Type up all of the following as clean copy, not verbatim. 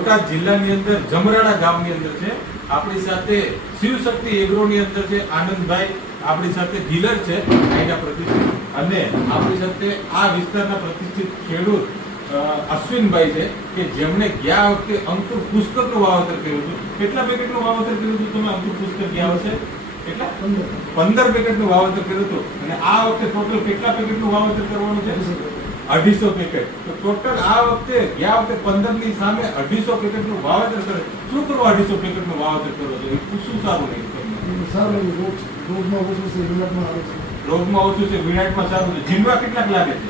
બોટાદ જિલ્લાની અંદર જમરાડા ગામની અંદર છે. આપણી સાથે શિવશક્તિ એગ્રોની અંદર છે આનંદભાઈ, આપણી સાથે ડીલર છે અહીંના પ્રતિષ્ઠિત, અને આપણી સાથે આ વિસ્તારના પ્રતિષ્ઠિત ખેડૂત અશ્વિનભાઈ છે કે જેમણે ગયા વખતે અંકુર પુષ્કરનું વાવેતર કર્યું હતું. કેટલા પેકેટનું વાવેતર કર્યું હતું તમે અંકુર પુષ્કર ગયા વર્ષે? કેટલા? 15 પેકેટનું વાવેતર કર્યું હતું. અને આ વખતે ટોટલ કેટલા પેકેટનું વાવેતર કરવાનું છે? 250 પેકેટ. તો ટોટલ આ વખતે ગયા વખતે 15 ની સામે 250 પેકેટનું વાવેતર કરે. શું કરવા 250 પેકેટનું વાવેતર કરો છો? એ શું સારું નહીં તમને? સારું, રોગમાં ઓછું છે, વિલાટમાં આવે છે. રોગમાં ઓછું છે, વિનાટમાં સારું છે. જીંડવા કેટલાક લાગે છે?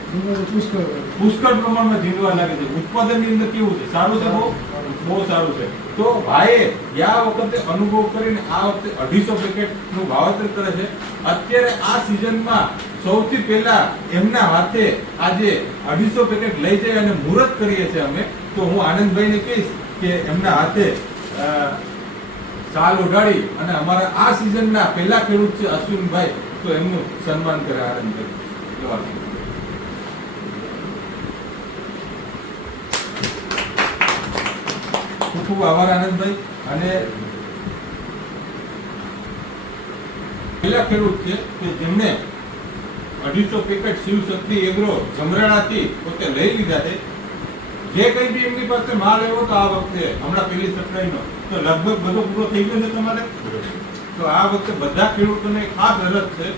પુષ્કળ પ્રમાણમાં જીંડવા લાગે છે. ઉત્પાદનની અંદર કેવું છે? સારું છે, બહુ સારું છે. તો ભાઈએ ગયા વખતે અનુભવ કરીને આ વખતે 250 પેકેટનું વાવેતર કરે છે. અત્યારે આ સિઝનમાં સૌથી પહેલા એમના હાથે આજે 250 પેકેટ લઈ જઈ અને મુહૂર્ત કરીએ છીએ અમે. તો હું આનંદભાઈને કહીશ કે એમના હાથે સાલ ઉડાડી અને અમારા આ સિઝનના પહેલા ખેડૂત છે અશ્વિનભાઈ, તો એમનું સન્માન કરે આનંદભાઈ. ખૂબ ખૂબ આભાર આનંદભાઈ. અને પહેલા ખેડૂત છે કે જેમને 250 પેકેટ શિવશક્તિ એગ્રો જમરાણાથી પોતે લઈ લીધા છે. જે કંઈ બી એમની પાસે માલ આવ્યો તો આ વખતે હમણાં પહેલી સપ્લાયનો તો લગભગ બધો પૂરો થઈ ગયો છે તમારે. તો આ વખતે બધા ખેડૂતોને ખાસ અરજ છે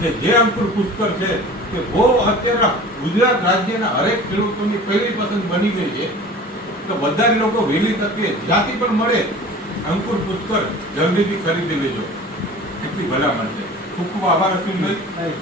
કે જે અંકુર પુષ્કર છે કે બહુ અત્યારે ગુજરાત રાજ્યના હરેક ખેડૂતોની પહેલી પસંદ બની ગઈ છે. તો બધા લોકો વહેલી તકે જ્યાંથી પણ મળે અંકુર પુષ્કર જલ્દીથી ખરીદી લેજો, એટલી ભલામણ છે. ખૂબ ખૂબ આભાર અશ્વિનભાઈ.